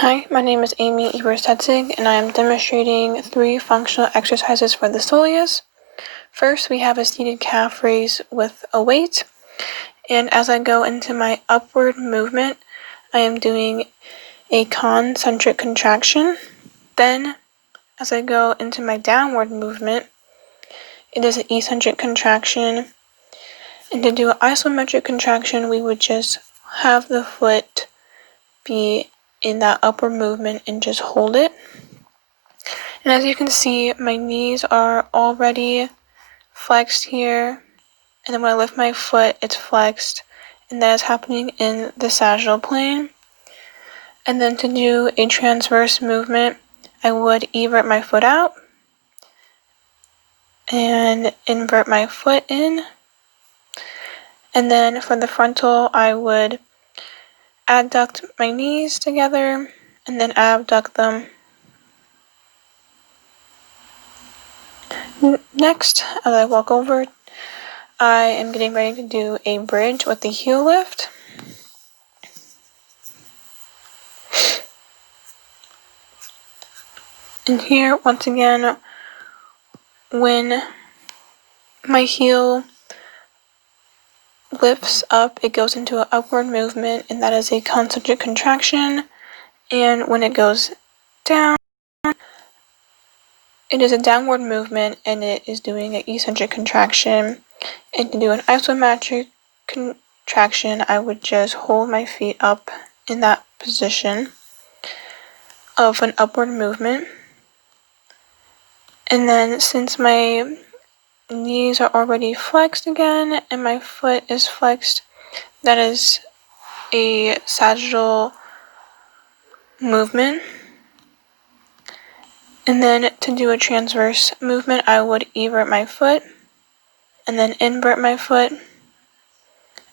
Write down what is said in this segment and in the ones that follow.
Hi, my name is Amy Eberstetzig, and I am demonstrating 3 functional exercises for the Soleus. First, we have a seated calf raise with a weight, and as I go into my upward movement, I am doing a concentric contraction. Then, as I go into my downward movement, it is an eccentric contraction. And to do an isometric contraction, we would just have the foot be in that upward movement and just hold it. And as you can see, my knees are already flexed here, and then when I lift my foot, it's flexed, and that is happening in the sagittal plane. And then to do a transverse movement, I would evert my foot out and invert my foot in. And then for the frontal, I would adduct my knees together and then abduct them. Next, as I walk over, I am getting ready to do a bridge with the heel lift. And here, once again, when my heel lifts up, it goes into an upward movement, and that is a concentric contraction. And when it goes down, it is a downward movement, and it is doing an eccentric contraction. And to do an isometric contraction, I would just hold my feet up in that position of an upward movement. And then since my knees are already flexed again and my foot is flexed, that is a sagittal movement. And then to do a transverse movement, I would evert my foot and then invert my foot.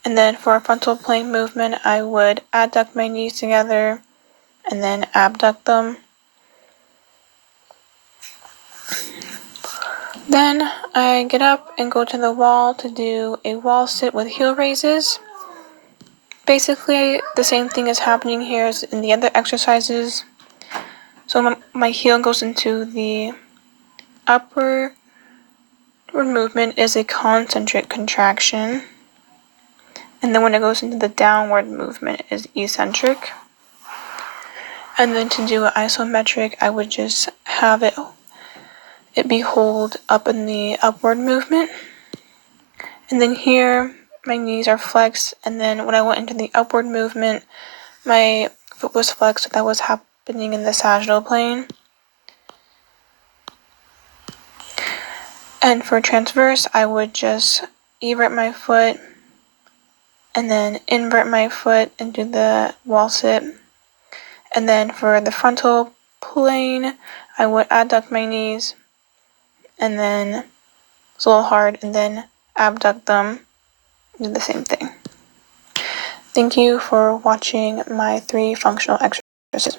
And then for a frontal plane movement, I would adduct my knees together and then abduct them. Then I get up and go to the wall to do a wall sit with heel raises. Basically, the same thing is happening here as in the other exercises. So my heel goes into the upward movement is a concentric contraction. And then when it goes into the downward movement is eccentric. And then to do an isometric, I would just have it be hold up in the upward movement. And then here, my knees are flexed. And then when I went into the upward movement, my foot was flexed. So that was happening in the sagittal plane. And for transverse, I would just evert my foot and then invert my foot and do the wall sit. And then for the frontal plane, I would adduct my knees and then it's a little hard and then abduct them, do the same thing. Thank you for watching my 3 functional exercises.